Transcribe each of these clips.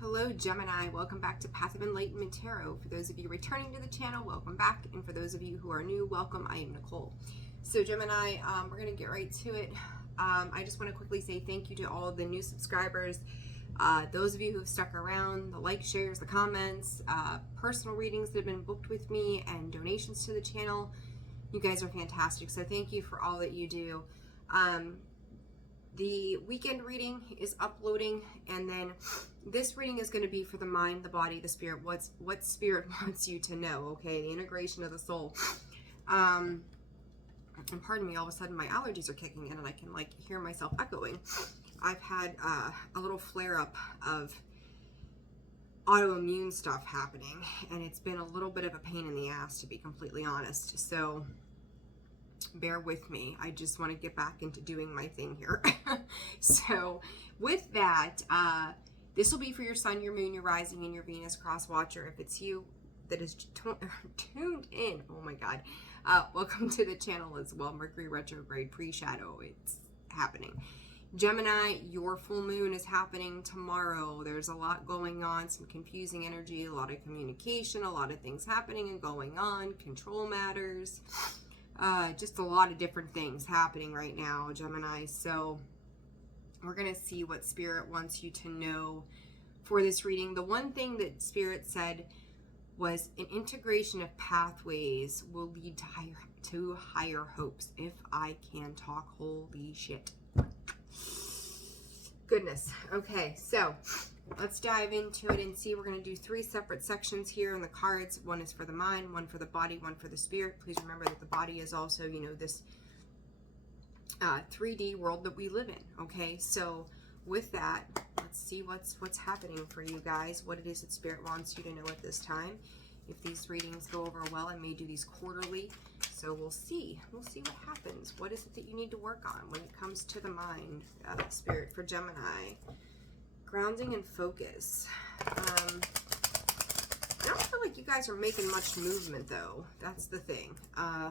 Hello Gemini, welcome back to Path of Enlightenment Tarot. For those of you returning to the channel, welcome back. And for those of you who are new, welcome. I am Nicole. So Gemini, we're going to get right to it. I just want to quickly say thank you to all of the new subscribers. Those of you who have stuck around, the likes, shares, the comments, personal readings that have been booked with me, and donations to the channel. You guys are fantastic. So thank you for all that you do. The weekend reading is uploading, and then this reading is going to be for the mind, the body, the spirit. What spirit wants you to know, okay? The integration of the soul. And pardon me, all of a sudden my allergies are kicking in and I can like hear myself echoing. I've had a little flare-up of autoimmune stuff happening, and it's been a little bit of a pain in the ass, to be completely honest. So bear with me. I just want to get back into doing my thing here. So with that, this will be for your sun, your moon, your rising, and your Venus cross watcher. If it's you that is tuned in, oh my God, welcome to the channel as well. Mercury retrograde pre-shadow, it's happening. Gemini, your full moon is happening tomorrow. There's a lot going on, some confusing energy, a lot of communication, a lot of things happening and going on, control matters. Just a lot of different things happening right now, Gemini. So we're going to see what Spirit wants you to know for this reading. The one thing that Spirit said was an integration of pathways will lead to higher hopes. If I can talk, holy shit. Goodness. Okay, so let's dive into it and see. We're going to do 3 separate sections here in the cards. One is for the mind, one for the body, one for the spirit. Please remember that the body is also, you know, this 3D world that we live in. Okay, so with that, let's see what's happening for you guys, what it is that Spirit wants you to know at this time. If these readings go over well, I may do these quarterly, so we'll see what happens. What is it that you need to work on when it comes to the mind, Spirit, for Gemini? Grounding and focus. I don't feel like you guys are making much movement, though. That's the thing.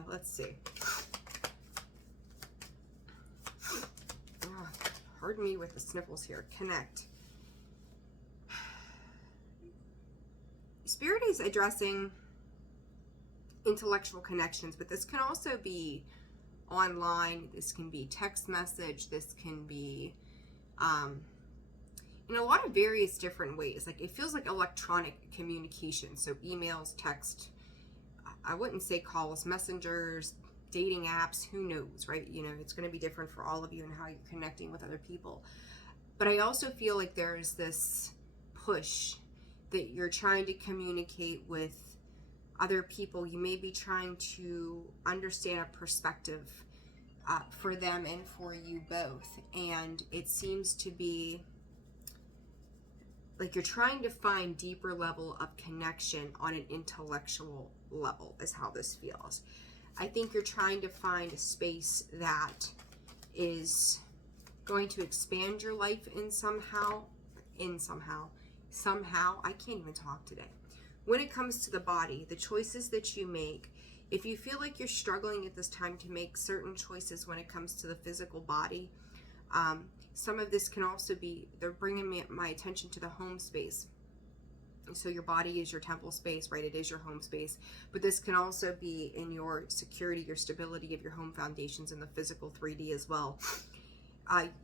Let's see. Pardon me with the sniffles here. Connect. Spirit is addressing intellectual connections, but this can also be online. This can be text message. This can be in a lot of various different ways. Like, it feels like electronic communication. So emails, text, I wouldn't say calls, messengers, dating apps, who knows, right? You know, it's going to be different for all of you and how you're connecting with other people. But I also feel like there's this push that you're trying to communicate with other people. You may be trying to understand a perspective for them and for you both. And it seems to be like you're trying to find deeper level of connection on an intellectual level is how this feels. I think you're trying to find a space that is going to expand your life somehow, I can't even talk today. When it comes to the body, the choices that you make, if you feel like you're struggling at this time to make certain choices when it comes to the physical body, some of this can also be, they're bringing my attention to the home space. So your body is your temple space, right? It is your home space. But this can also be in your security, your stability of your home foundations in the physical 3D as well.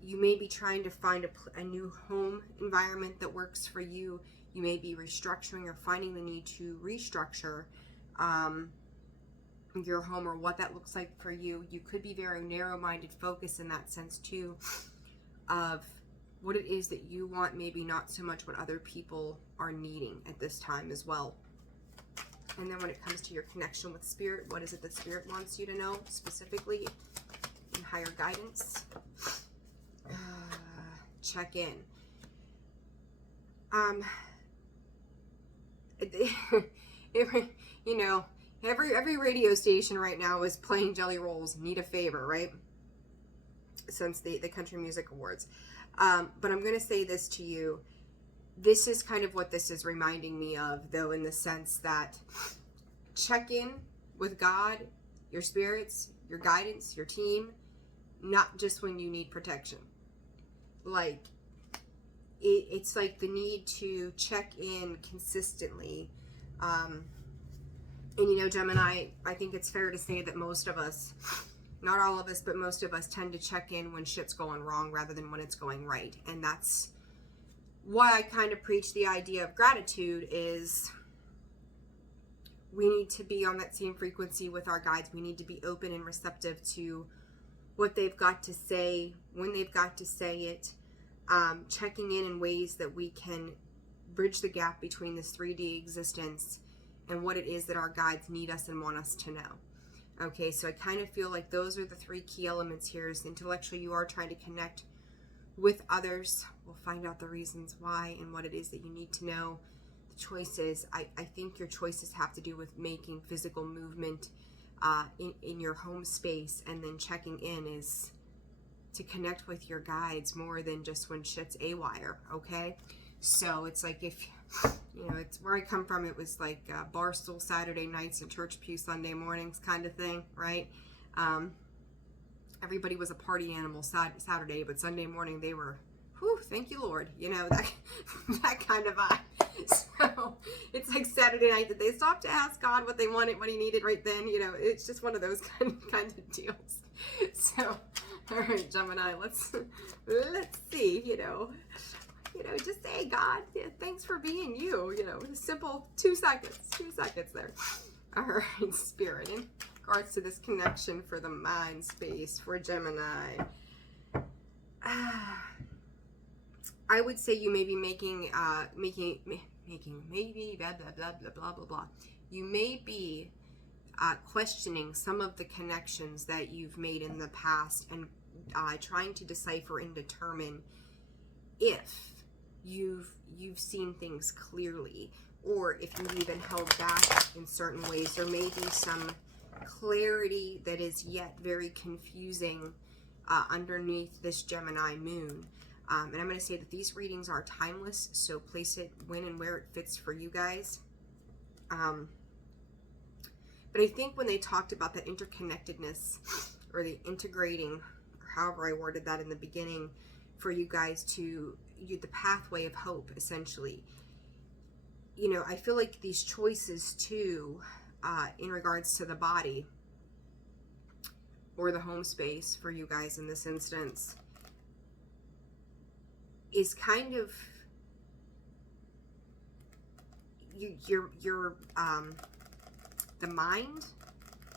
You may be trying to find a new home environment that works for you. You may be restructuring or finding the need to restructure your home, or what that looks like for you. You could be very narrow-minded, focused in that sense too, of what it is that you want, maybe not so much what other people are needing at this time as well. And then when it comes to your connection with Spirit, what is it that Spirit wants you to know specifically in higher guidance? Check in. You know, every radio station right now is playing Jelly Roll's Need a Favor, right? Since the Country Music Awards. But I'm going to say this to you. This is kind of what this is reminding me of, though, in the sense that check in with God, your spirits, your guidance, your team, not just when you need protection. Like, it's like the need to check in consistently. And you know, Gemini, I think it's fair to say that most of us, not all of us, but most of us tend to check in when shit's going wrong rather than when it's going right. And that's why I kind of preach the idea of gratitude. Is we need to be on that same frequency with our guides. We need to be open and receptive to what they've got to say, when they've got to say it, checking in ways that we can bridge the gap between this 3D existence and what it is that our guides need us and want us to know. Okay, so I kind of feel like those are the three key elements here. Is intellectually you are trying to connect with others. We'll find out the reasons why and what it is that you need to know. The choices, I think your choices have to do with making physical movement in your home space, and then checking in is to connect with your guides more than just when shit's awire, okay? So it's like, if, you know, it's where I come from, it was like barstool Saturday nights and church pew Sunday mornings kind of thing, right? Everybody was a party animal Saturday, but Sunday morning they were, whew, thank you, Lord, you know, that kind of vibe. So it's like Saturday night that they stopped to ask God what they wanted, what he needed right then, you know. It's just one of those kind of deals. So, all right, Gemini, let's see, you know, just say, God, yeah, thanks for being you, you know, simple 2 seconds there. All right, Spirit, in regards to this connection for the mind space for Gemini, I would say you may be making maybe blah, blah, blah, blah, blah, blah, blah. You may be questioning some of the connections that you've made in the past, and trying to decipher and determine if you've seen things clearly, or if you've even held back in certain ways. There may be some clarity that is yet very confusing underneath this Gemini moon. And I'm going to say that these readings are timeless, so place it when and where it fits for you guys. But I think when they talked about that interconnectedness, or the integrating, or however I worded that in the beginning, for you guys to the pathway of hope, essentially. You know, I feel like these choices too, in regards to the body, or the home space for you guys in this instance, is kind of your the mind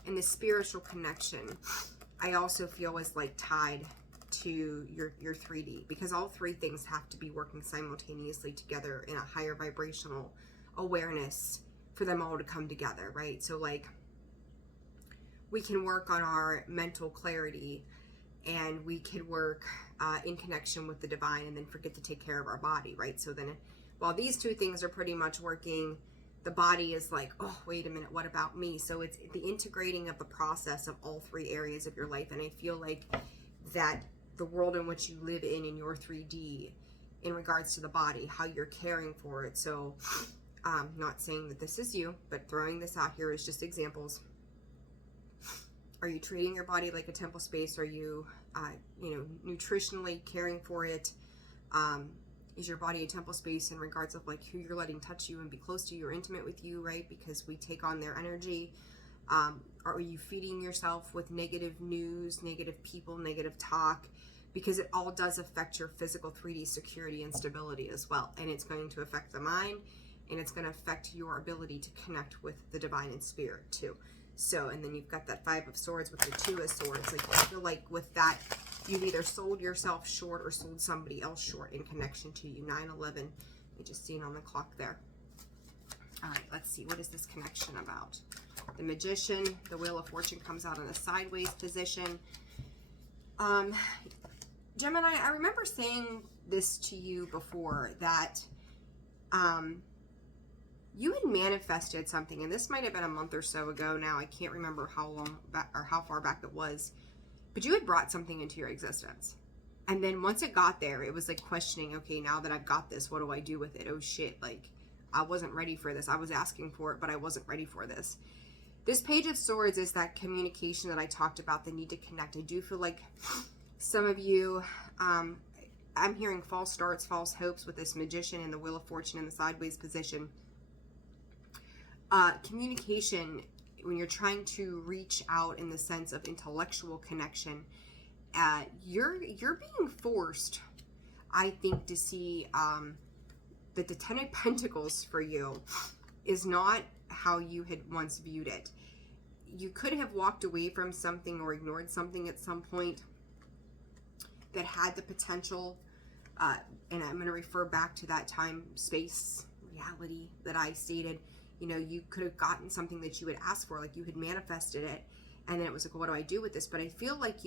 and the spiritual connection. I also feel is like tied to your 3D, because all three things have to be working simultaneously together in a higher vibrational awareness for them all to come together, right? So like, we can work on our mental clarity, and we could work in connection with the divine, and then forget to take care of our body, right? So then while these two things are pretty much working, the body is like, oh, wait a minute, what about me? So it's the integrating of the process of all three areas of your life. And I feel like that the world in which you live in your 3D, in regards to the body, how you're caring for it. So not saying that this is you, but throwing this out here is just examples. Are you treating your body like a temple space? Are you, nutritionally caring for it? Is your body a temple space in regards of like who you're letting touch you and be close to you or intimate with you, right? Because we take on their energy. Are you feeding yourself with negative news, negative people, negative talk? Because it all does affect your physical 3D security and stability as well. And it's going to affect the mind, and it's going to affect your ability to connect with the divine and spirit too. So, and then you've got that 5 of Swords with the 2 of Swords. Like, I feel like with that, you've either sold yourself short or sold somebody else short in connection to you. 9/11, you just seen on the clock there. All right, let's see. What is this connection about? The Magician, the Wheel of Fortune comes out in a sideways position. Gemini, I remember saying this to you before, that you had manifested something, and this might have been a month or so ago now. I can't remember how long back or how far back it was, but you had brought something into your existence. And then once it got there, it was like questioning, okay, now that I've got this, what do I do with it? Oh shit, like I wasn't ready for this. I was asking for it, but I wasn't ready for this. This Page of Swords is that communication that I talked about, the need to connect. I do feel like some of you, I'm hearing false starts, false hopes with this Magician and the Wheel of Fortune in the sideways position. Communication, when you're trying to reach out in the sense of intellectual connection, you're being forced, I think, to see that the Ten of Pentacles for you is not how you had once viewed it. You could have walked away from something or ignored something at some point that had the potential, and I'm going to refer back to that time, space, reality that I stated. You know, you could have gotten something that you had asked for, like you had manifested it, and then it was like, well, what do I do with this? But I feel like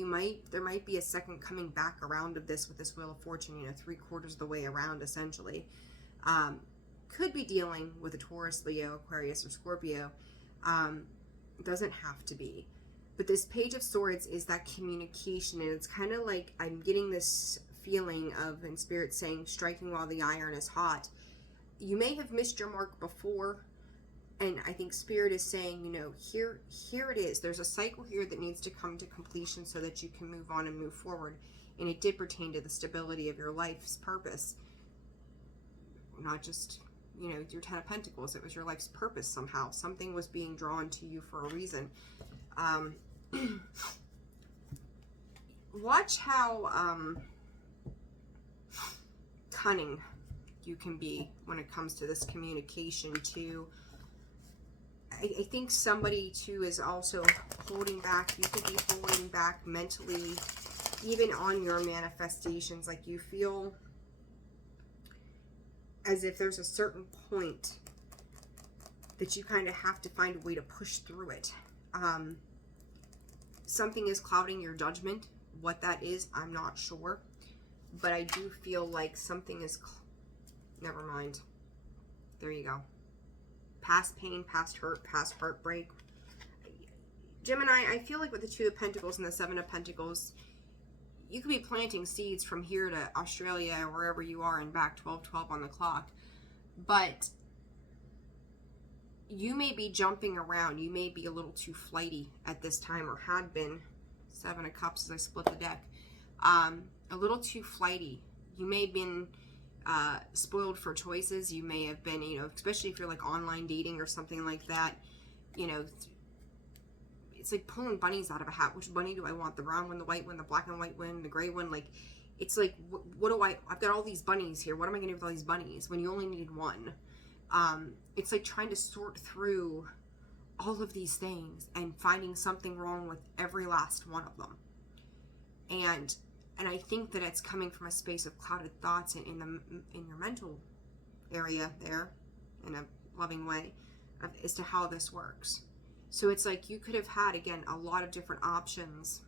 there might be a second coming back around of this with this Wheel of Fortune, you know, 3/4 of the way around, essentially. Could be dealing with a Taurus, Leo, Aquarius, or Scorpio. Doesn't have to be. But this Page of Swords is that communication, and it's kind of like I'm getting this feeling of, in Spirit saying, striking while the iron is hot. You may have missed your mark before, and I think Spirit is saying, you know, here it is. There's a cycle here that needs to come to completion so that you can move on and move forward. And it did pertain to the stability of your life's purpose. Not just, you know, your Ten of Pentacles. It was your life's purpose somehow. Something was being drawn to you for a reason. Watch how cunning you can be when it comes to this communication too. I think somebody too is also holding back. You could be holding back mentally, even on your manifestations. Like you feel as if there's a certain point that you kind of have to find a way to push through it. Something is clouding your judgment. What that is, I'm not sure. But I do feel like something is... Never mind. There you go. Past pain, past hurt, past heartbreak. Gemini, I feel like with the Two of Pentacles and the Seven of Pentacles, you could be planting seeds from here to Australia or wherever you are and back, 12:12 on the clock. But you may be jumping around. You may be a little too flighty at this time, or had been. Seven of Cups as I split the deck. A little too flighty. You may have been spoiled for choices. You may have been, you know, especially if you're like online dating or something like that, you know, it's like pulling bunnies out of a hat. Which bunny do I want? The brown one, the white one, the black and white one, the gray one? Like, it's like, what do I've got all these bunnies here. What am I going to do with all these bunnies when you only need one? It's like trying to sort through all of these things and finding something wrong with every last one of them. And I think that it's coming from a space of clouded thoughts in your mental area there, in a loving way, as to how this works. So it's like you could have had, again, a lot of different options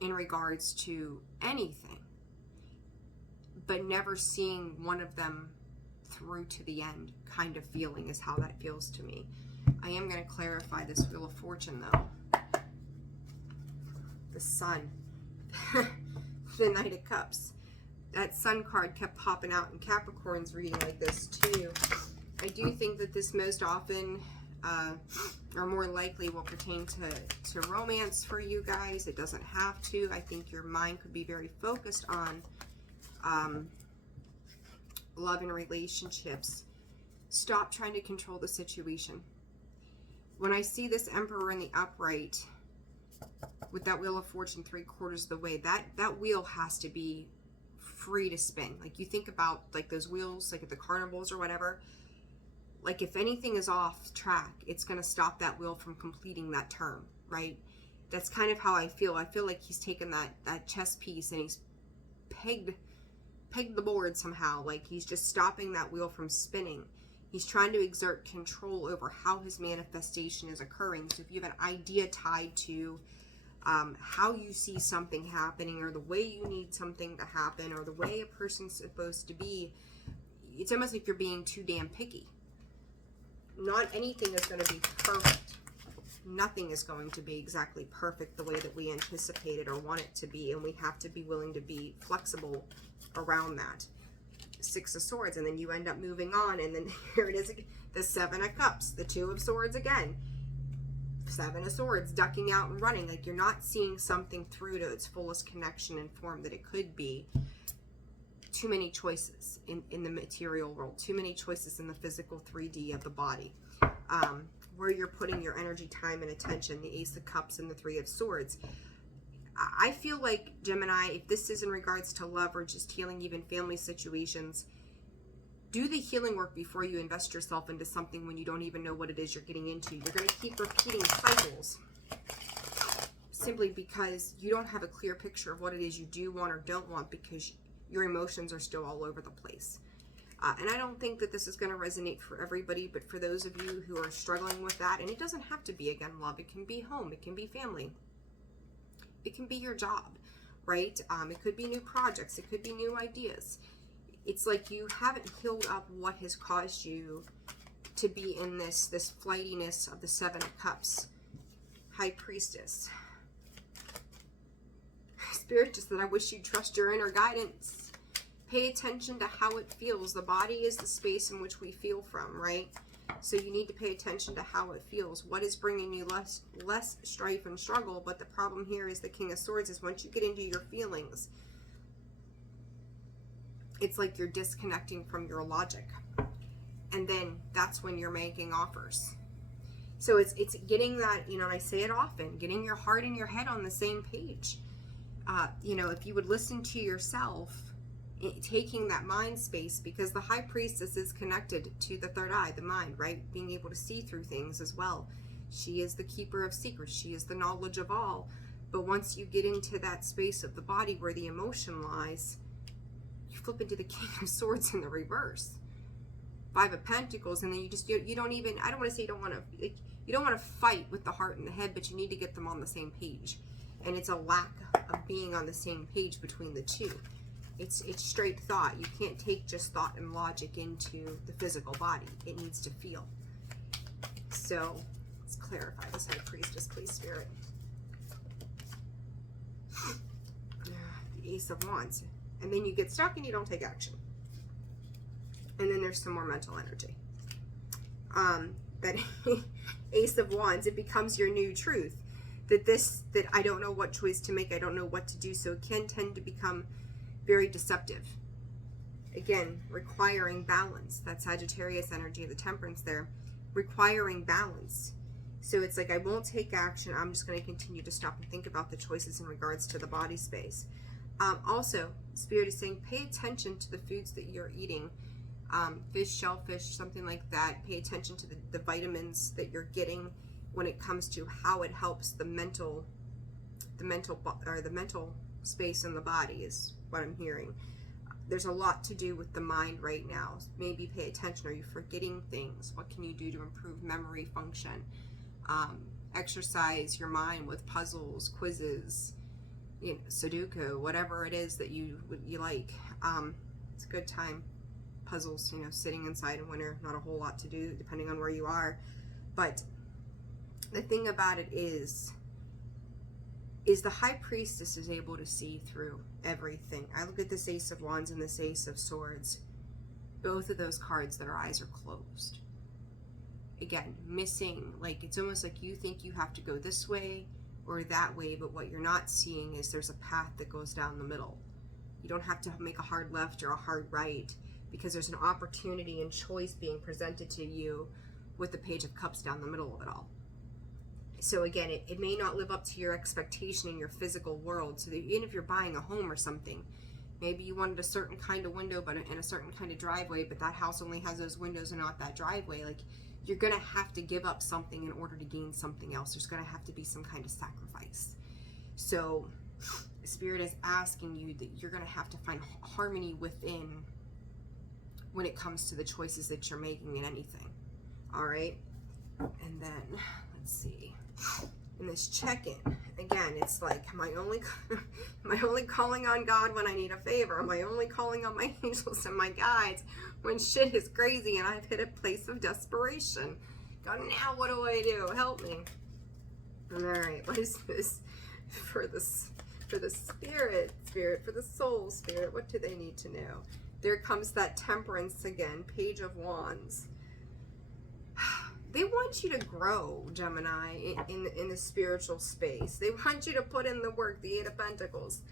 in regards to anything, but never seeing one of them through to the end kind of feeling is how that feels to me. I am going to clarify this Wheel of Fortune, though. The Sun. The Knight of Cups. That Sun card kept popping out in Capricorn's reading like this, too. I do think that this most often... or more likely will pertain to romance for you guys. It doesn't have to. I think your mind could be very focused on love and relationships. Stop trying to control the situation. When I see this Emperor in the upright with that Wheel of Fortune 3/4 of the way, that wheel has to be free to spin. Like you think about like those wheels like at the carnivals or whatever. Like if anything is off track, it's going to stop that wheel from completing that turn, right? That's kind of how I feel. I feel like he's taken that chess piece and he's pegged the board somehow. Like he's just stopping that wheel from spinning. He's trying to exert control over how his manifestation is occurring. So if you have an idea tied to how you see something happening, or the way you need something to happen, or the way a person's supposed to be, it's almost like you're being too damn picky. Not anything is going to be perfect. Nothing is going to be exactly perfect the way that we anticipated or want it to be, and we have to be willing to be flexible around that. Six of Swords, and then you end up moving on, and then here it is again, the Seven of Cups, the Two of Swords again. Seven of Swords, ducking out and running. Like, you're not seeing something through to its fullest connection and form that it could be. Too many choices in the material world. Too many choices in the physical 3D of the body. Where you're putting your energy, time, and attention. The Ace of Cups and the Three of Swords. I feel like, Gemini, if this is in regards to love or just healing even family situations, do the healing work before you invest yourself into something when you don't even know what it is you're getting into. You're going to keep repeating cycles simply because you don't have a clear picture of what it is you do want or don't want, because your emotions are still all over the place. And I don't think that this is going to resonate for everybody, but for those of you who are struggling with that, and it doesn't have to be, again, love. It can be home. It can be family. It can be your job, right? It could be new projects. It could be new ideas. It's like you haven't healed up what has caused you to be in this flightiness of the Seven of Cups. High Priestess. Spirit just said, I wish you'd trust your inner guidance. Pay attention to how it feels. The body is the space in which we feel from, right? So you need to pay attention to how it feels. What is bringing you less strife and struggle? But the problem here is the King of Swords is once you get into your feelings, it's like you're disconnecting from your logic. And then that's when you're making offers. So it's getting that, you know, and I say it often, getting your heart and your head on the same page. You know, if you would listen to yourself, taking that mind space, because the High Priestess is connected to the third eye, the mind, right? Being able to see through things as well. She is the keeper of secrets. She is the knowledge of all. But once you get into that space of the body where the emotion lies, you flip into the King of Swords in the reverse. Five of Pentacles, and then you don't even, I don't want to say you don't want to fight with the heart and the head, but you need to get them on the same page. And it's a lack of being on the same page between the two. It's straight thought. You can't take just thought and logic into the physical body. It needs to feel. So let's clarify this High Priestess, please, Spirit. The Ace of Wands. And then you get stuck and you don't take action. And then there's some more mental energy. That Ace of Wands, it becomes your new truth. That I don't know what choice to make. I don't know what to do. So it can tend to become very deceptive. Again, requiring balance. That Sagittarius energy of the Temperance there. Requiring balance. So it's like, I won't take action. I'm just going to continue to stop and think about the choices in regards to the body space. Also, Spirit is saying, pay attention to the foods that you're eating. Fish, shellfish, something like that. Pay attention to the vitamins that you're getting when it comes to how it helps the mental space in the body is what I'm hearing. There's a lot to do with the mind right now. Maybe pay attention. Are you forgetting things? What can you do to improve memory function? Exercise your mind with puzzles, quizzes, you know, Sudoku, whatever it is that you like. It's a good time. Puzzles, you know, sitting inside in winter, not a whole lot to do depending on where you are. But the thing about it is the High Priestess is able to see through everything. I look at this Ace of Wands and this Ace of Swords. Both of those cards, their eyes are closed. Again, missing, like, it's almost like you think you have to go this way or that way, but what you're not seeing is there's a path that goes down the middle. You don't have to make a hard left or a hard right, because there's an opportunity and choice being presented to you with the Page of Cups down the middle of it all. So again, it may not live up to your expectation in your physical world. So that even if you're buying a home or something, maybe you wanted a certain kind of window but in a certain kind of driveway, but that house only has those windows and not that driveway. Like, you're going to have to give up something in order to gain something else. There's going to have to be some kind of sacrifice. So Spirit is asking you that you're going to have to find harmony within when it comes to the choices that you're making in anything. All right. And then let's see. In this check-in, again, it's like, am I only calling on God when I need a favor? Am I only calling on my angels and my guides when shit is crazy and I've hit a place of desperation? God, now what do I do? Help me. All right, what is this for the spirit, for the soul, Spirit? What do they need to know? There comes that Temperance again, Page of Wands. they want you to grow, Gemini, in the spiritual space. They want you to put in the work, the Eight of Pentacles.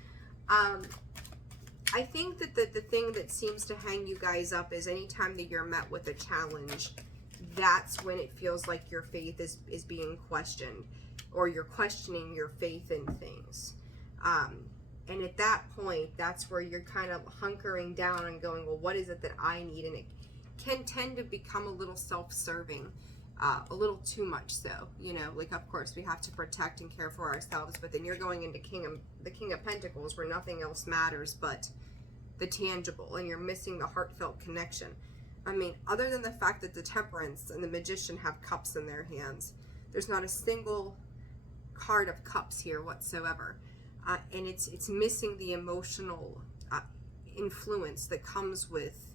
I think that the thing that seems to hang you guys up is anytime that you're met with a challenge, that's when it feels like your faith is being questioned, or you're questioning your faith in things. And at that point, that's where you're kind of hunkering down and going, well, what is it that I need? And it can tend to become a little self-serving, a little too much so, you know, like, of course, we have to protect and care for ourselves, but then you're going into the King of Pentacles, where nothing else matters but the tangible, and you're missing the heartfelt connection. I mean, other than the fact that the Temperance and the Magician have cups in their hands, there's not a single card of cups here whatsoever. And it's missing the emotional influence that comes with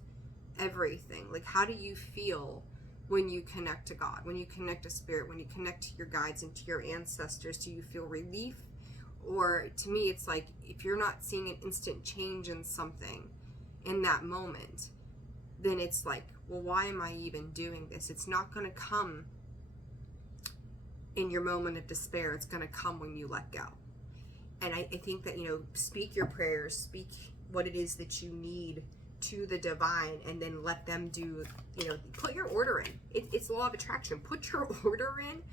everything. Like, how do you feel when you connect to God, when you connect to Spirit, when you connect to your guides and to your ancestors? Do you feel relief? Or to me, it's like, if you're not seeing an instant change in something in that moment, then it's like, well, why am I even doing this? It's not going to come in your moment of despair. It's going to come when you let go. And I think that, you know, speak your prayers, speak what it is that you need to the divine, and then let them do, you know, put your order in. It's law of attraction. Put your order in,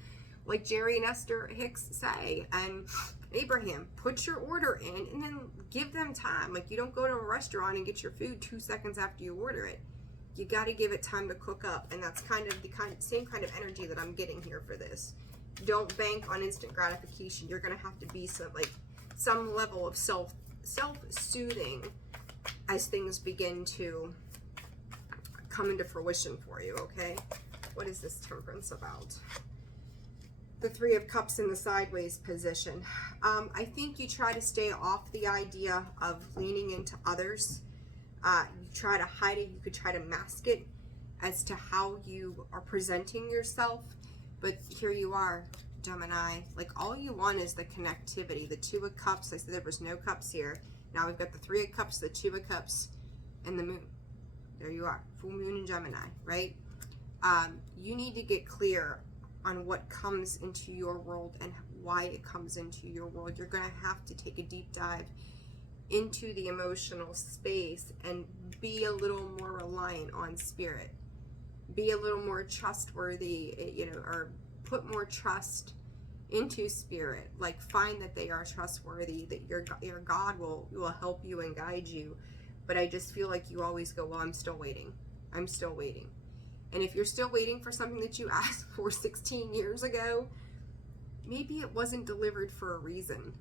like Jerry and Esther Hicks say, and Abraham, put your order in, and then give them time. Like, you don't go to a restaurant and get your food 2 seconds after you order it. You got to give it time to cook up, and that's kind of the same kind of energy that I'm getting here for this. Don't bank on instant gratification. You're going to have to be some level of self-soothing as things begin to come into fruition for you, okay? What is this Temperance about? The Three of Cups in the sideways position. I think you try to stay off the idea of leaning into others. You try to hide it. You could try to mask it as to how you are presenting yourself. But here you are, Gemini. Like, all you want is the connectivity. The Two of Cups. I said there was no cups here. Now we've got the Three of Cups, the Two of Cups, and the Moon. There you are. Full Moon in Gemini, right? You need to get clear on what comes into your world and why it comes into your world. You're going to have to take a deep dive into the emotional space and be a little more reliant on Spirit. Be a little more trustworthy, you know, or put more trust into Spirit. Like, find that they are trustworthy, that your God will help you and guide you. But I just feel like you always go, well, I'm still waiting. I'm still waiting. And if you're still waiting for something that you asked for 16 years ago, maybe it wasn't delivered for a reason.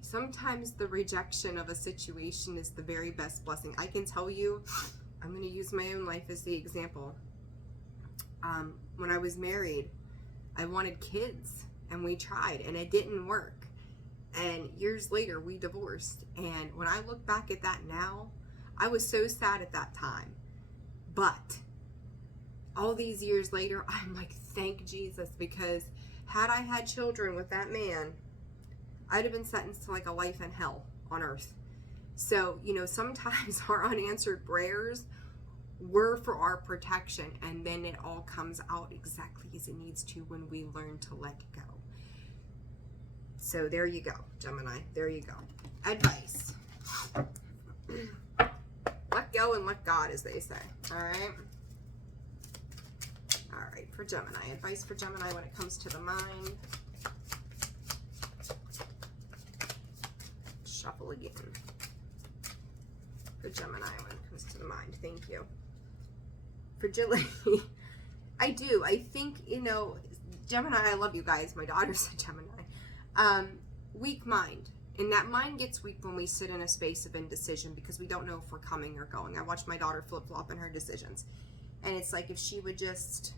Sometimes the rejection of a situation is the very best blessing. I can tell you, I'm going to use my own life as the example. When I was married, I wanted kids, and we tried, and it didn't work. And years later, we divorced. And when I look back at that now, I was so sad at that time. But all these years later, I'm like, thank Jesus, because had I had children with that man, I'd have been sentenced to like a life in hell on earth. So, you know, sometimes our unanswered prayers were for our protection, and then it all comes out exactly as it needs to when we learn to let go. So there you go, Gemini. There you go. Advice. Let go and let God, as they say. All right? All right, for Gemini. Advice for Gemini when it comes to the mind. Shuffle again. For Gemini when it comes to the mind. Thank you. Fragility. I do. I think, you know, Gemini, I love you guys. My daughter's a Gemini. Weak mind. And that mind gets weak when we sit in a space of indecision because we don't know if we're coming or going. I watch my daughter flip-flop in her decisions. And it's like, if she would just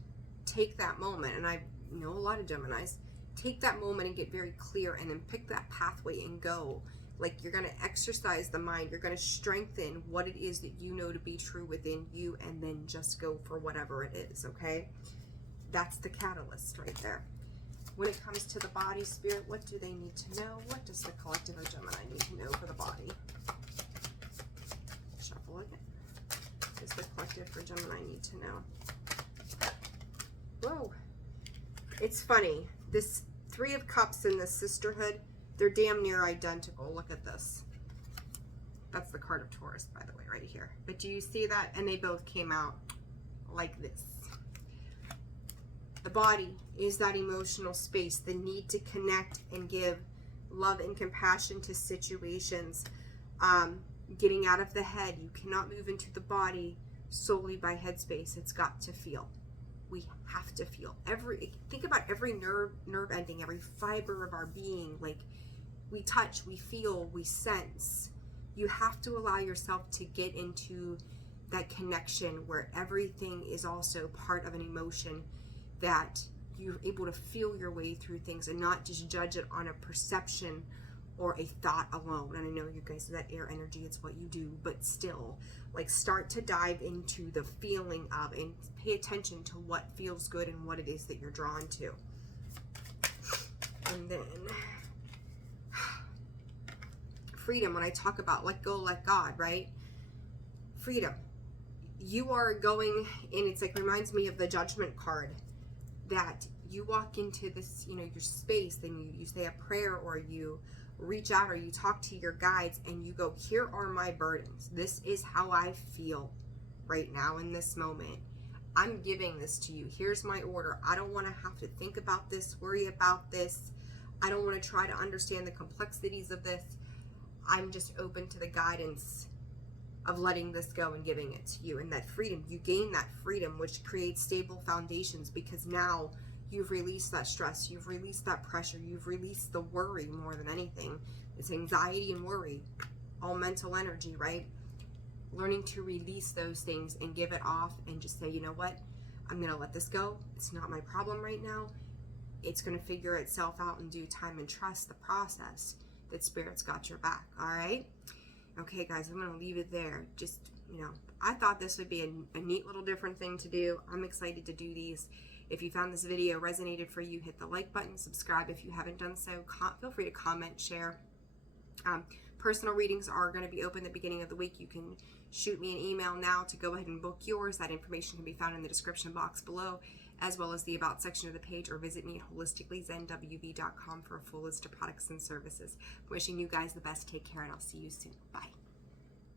take that moment, and I know a lot of Geminis, take that moment and get very clear and then pick that pathway and go. Like, you're going to exercise the mind. You're going to strengthen what it is that you know to be true within you, and then just go for whatever it is, okay? That's the catalyst right there. When it comes to the body, Spirit, what do they need to know? What does the collective of Gemini need to know for the body? Shuffle again. What does the collective for Gemini need to know? Whoa. It's funny. This Three of Cups and the Sisterhood, they're damn near identical. Look at this. That's the card of Taurus, by the way, right here. But do you see that? And they both came out like this. The body is that emotional space, the need to connect and give love and compassion to situations. Getting out of the head. You cannot move into the body solely by headspace. It's got to feel. We have to feel. Think about every nerve ending, every fiber of our being. Like, we touch, we feel, we sense. You have to allow yourself to get into that connection where everything is also part of an emotion, that you're able to feel your way through things and not just judge it on a perception or a thought alone. And I know you guys, that air energy, it's what you do, but still, like, start to dive into the feeling of and pay attention to what feels good and what it is that you're drawn to. And then freedom, when I talk about let go, let God, right? Freedom. You are going, and it's like, reminds me of the Judgment card, that you walk into this, you know, your space, then you say a prayer, or you reach out, or you talk to your guides, and you go, here are my burdens. This is how I feel right now in this moment. I'm giving this to you. Here's my order. I don't want to have to think about this, worry about this. I don't want to try to understand the complexities of this. I'm just open to the guidance of letting this go and giving it to you. And that freedom, you gain that freedom, which creates stable foundations, because now you've released that stress, you've released that pressure, you've released the worry more than anything. It's anxiety and worry, all mental energy, right? Learning to release those things and give it off and just say, you know what? I'm going to let this go. It's not my problem right now. It's going to figure itself out in due time, and trust the process that Spirit's got your back, all right? Okay, guys, I'm going to leave it there. Just, you know, I thought this would be a neat little different thing to do. I'm excited to do these. If you found this video resonated for you, hit the like button, subscribe if you haven't done so. Feel free to comment, share. Personal readings are going to be open at the beginning of the week. You can shoot me an email now to go ahead and book yours. That information can be found in the description box below, as well as the About section of the page, or visit me at holisticallyzenwb.com for a full list of products and services. Wishing you guys the best. Take care, and I'll see you soon. Bye.